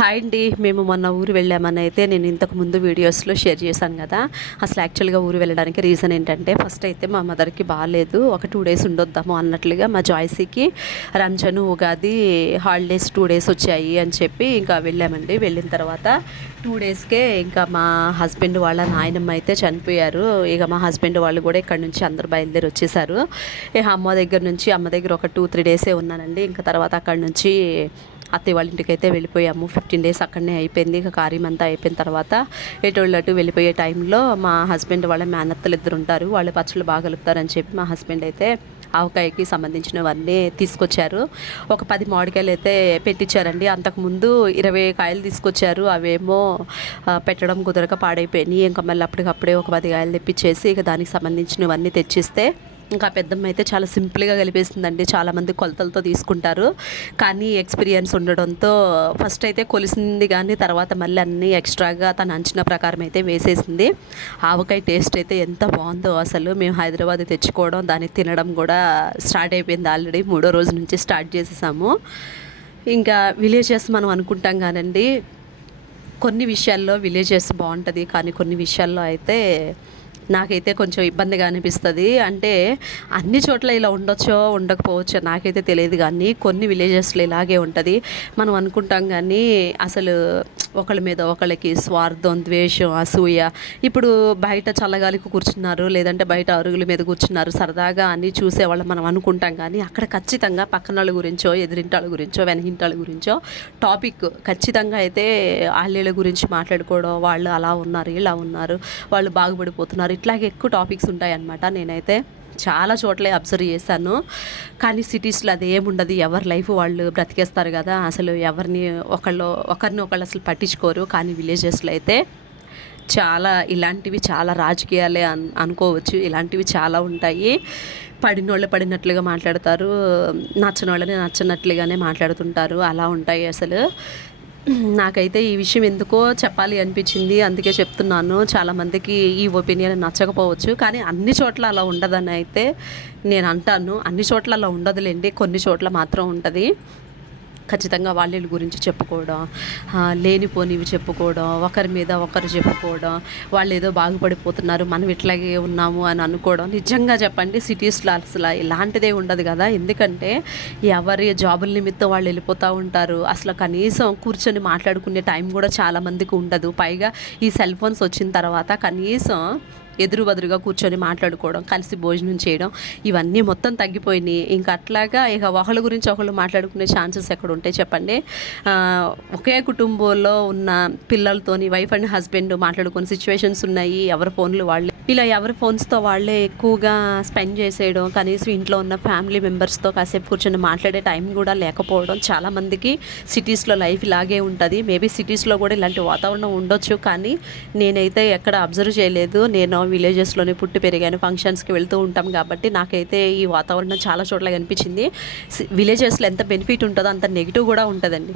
Hi అండి. మేము మొన్న ఊరు వెళ్ళామని అయితే నేను ఇంతకు ముందు వీడియోస్లో షేర్ చేశాను కదా. అసలు యాక్చువల్గా ఊరు వెళ్ళడానికి రీజన్ ఏంటంటే ఫస్ట్ అయితే మా మదర్కి బాగాలేదు ఒక టూ డేస్ ఉండొద్దాము అన్నట్లుగా మా జాయ్సీకి Ramzan Ugadi holidays two days వచ్చాయి అని చెప్పి ఇంకా వెళ్ళామండి. వెళ్ళిన తర్వాత టూ డేస్కే ఇంకా మా హస్బెండ్ వాళ్ళ నాయనమ్మ అయితే చనిపోయారు. ఇక మా హస్బెండ్ వాళ్ళు కూడా ఇక్కడ నుంచి అందరు బయలుదేరి వచ్చేసారు. ఇక అమ్మ దగ్గర నుంచి అమ్మ దగ్గర ఒక టూ త్రీ డేసే ఉన్నానండి. ఇంకా తర్వాత అక్కడ నుంచి అత్తయ్య వాళ్ళ ఇంటికి అయితే వెళ్ళిపోయాము. ఫిఫ్టీన్ డేస్ అక్కడనే అయిపోయింది. ఇక కార్యం అంతా అయిపోయిన తర్వాత ఎటువంటి అటు వెళ్ళిపోయే టైంలో మా హస్బెండ్ వాళ్ళ మేనత్తలు ఇద్దరు ఉంటారు. వాళ్ళు పచ్చళ్ళు బాగా కలుపుతారని చెప్పి మా హస్బెండ్ అయితే ఆవకాయకి సంబంధించినవన్నీ తీసుకొచ్చారు. ఒక పది మామిడికాయలు అయితే పెట్టించారండి అంతకుముందు ఇరవై కాయలు తీసుకొచ్చారు. అవేమో పెట్టడం కుదరక పాడైపోయినాయి. ఇంకా మళ్ళీ అప్పటికప్పుడే ఒక పది కాయలు తెప్పించేసి ఇక దానికి సంబంధించినవన్నీ తెచ్చిస్తే ఇంకా పెద్దమ్మ అయితే చాలా సింపుల్గా కలిపేసిందండి. చాలామంది కొలతలతో తీసుకుంటారు. కానీ ఎక్స్పీరియన్స్ ఉండడంతో ఫస్ట్ అయితే కొలిసింది కానీ తర్వాత మళ్ళీ అన్నీ ఎక్స్ట్రాగా తన అంచనా ప్రకారం అయితే వేసేసింది. ఆవకాయ టేస్ట్ అయితే ఎంత బాగుందో అసలు. మేము హైదరాబాద్ తెచ్చుకోవడం దాన్ని తినడం కూడా స్టార్ట్ అయిపోయింది ఆల్రెడీ మూడో రోజు నుంచి స్టార్ట్ చేసేసాము. ఇంకా విలేజెస్ మనం అనుకుంటాం కానండి కొన్ని విషయాల్లో విలేజెస్ బాగుంటుంది. కానీ కొన్ని విషయాల్లో అయితే నాకైతే కొంచెం ఇబ్బందిగా అనిపిస్తుంది. అంటే అన్ని చోట్ల ఇలా ఉండొచ్చో ఉండకపోవచ్చో నాకైతే తెలియదు కానీ కొన్ని విలేజెస్లో ఇలాగే ఉంటుంది. మనం అనుకుంటాం కానీ అసలు ఒకళ్ళ మీద ఒకళ్ళకి స్వార్థం ద్వేషం అసూయ ఇప్పుడు బయట చల్లగాలికి కూర్చున్నారు లేదంటే బయట అరుగుల మీద కూర్చున్నారు సరదాగా అన్ని చూసేవాళ్ళం మనం అనుకుంటాం కానీ అక్కడ ఖచ్చితంగా పక్కన వాళ్ళ గురించో ఎదురింటాళ్ళ గురించో వెనకింటాళ్ళ గురించో టాపిక్ ఖచ్చితంగా అయితే వాళ్ళ గురించి మాట్లాడుకోవడం వాళ్ళు అలా ఉన్నారు ఇలా ఉన్నారు వాళ్ళు బాగుపడిపోతున్నారు ఇట్లాగే ఎక్కువ టాపిక్స్ ఉంటాయన్నమాట. నేనైతే చాలా చోట్లే అబ్జర్వ్ చేశాను. కానీ సిటీస్లో అది ఏముండదు ఎవరి లైఫ్ వాళ్ళు బ్రతికేస్తారు కదా. అసలు ఎవరిని ఒకళ్ళు ఒకరిని ఒకళ్ళు అసలు పట్టించుకోరు. కానీ విలేజెస్లో అయితే చాలా ఇలాంటివి చాలా రాజకీయాలే అన్ అనుకోవచ్చు. ఇలాంటివి చాలా ఉంటాయి. పడినోళ్ళు పడినట్లుగా మాట్లాడతారు. నచ్చని వాళ్ళని నచ్చనట్లుగానే మాట్లాడుతుంటారు. అలా ఉంటాయి అసలు. నాకైతే ఈ విషయం ఎందుకో చెప్పాలి అనిపించింది. అందుకే చెప్తున్నాను. చాలామందికి ఈ ఒపీనియన్ నచ్చకపోవచ్చు. కానీ అన్ని చోట్ల అలా ఉండదని అయితే నేను అంటాను. అన్ని చోట్ల అలా ఉండదులేండి. కొన్ని చోట్ల మాత్రం ఉంటుంది. ఖచ్చితంగా వాళ్ళ గురించి చెప్పుకోవడం లేనిపోనివి చెప్పుకోవడం ఒకరి మీద ఒకరు చెప్పుకోవడం వాళ్ళు ఏదో బాగుపడిపోతున్నారు మనం ఇట్లాగే ఉన్నాము అని అనుకోవడం. నిజంగా చెప్పండి సిటీస్లో అసలు ఇలాంటిదే ఉండదు కదా. ఎందుకంటే ఎవరి జాబుల నిమిత్తం వాళ్ళు వెళ్ళిపోతూ ఉంటారు. అసలు కనీసం కూర్చొని మాట్లాడుకునే టైం కూడా చాలా మందికి ఉండదు. పైగా ఈ సెల్ ఫోన్స్ వచ్చిన తర్వాత కనీసం ఎదురు బదురుగా కూర్చొని మాట్లాడుకోవడం కలిసి భోజనం చేయడం ఇవన్నీ మొత్తం తగ్గిపోయినాయి. ఇంకా అట్లాగా ఇక ఒకళ్ళ గురించి ఒకళ్ళు మాట్లాడుకునే ఛాన్సెస్ ఎక్కడ ఉంటాయి చెప్పండి. ఒకే కుటుంబంలో ఉన్న పిల్లలతోని వైఫ్ అండ్ హస్బెండ్ మాట్లాడుకునే సిచ్యువేషన్స్ ఉన్నాయి. ఎవరి ఫోన్లు వాళ్ళు ఇలా ఎవరి ఫోన్స్తో వాళ్ళే ఎక్కువగా స్పెండ్ చేసేయడం కనీసం ఇంట్లో ఉన్న ఫ్యామిలీ మెంబర్స్తో కాసేపు కూర్చొని మాట్లాడే టైం కూడా లేకపోవడం చాలామందికి సిటీస్లో లైఫ్ ఇలాగే ఉంటుంది. మేబీ సిటీస్లో కూడా ఇలాంటి వాతావరణం ఉండొచ్చు కానీ నేనైతే ఎక్కడ అబ్జర్వ్ చేయలేదు. నేను విలేజెస్లోనే పుట్టి పెరిగాను ఫంక్షన్స్కి వెళ్తూ ఉంటాం కాబట్టి నాకైతే ఈ వాతావరణం చాలా చోట్ల కనిపించింది. విలేజెస్లో ఎంత బెనిఫిట్ ఉంటుందో అంత నెగిటివ్ కూడా ఉంటుందండి.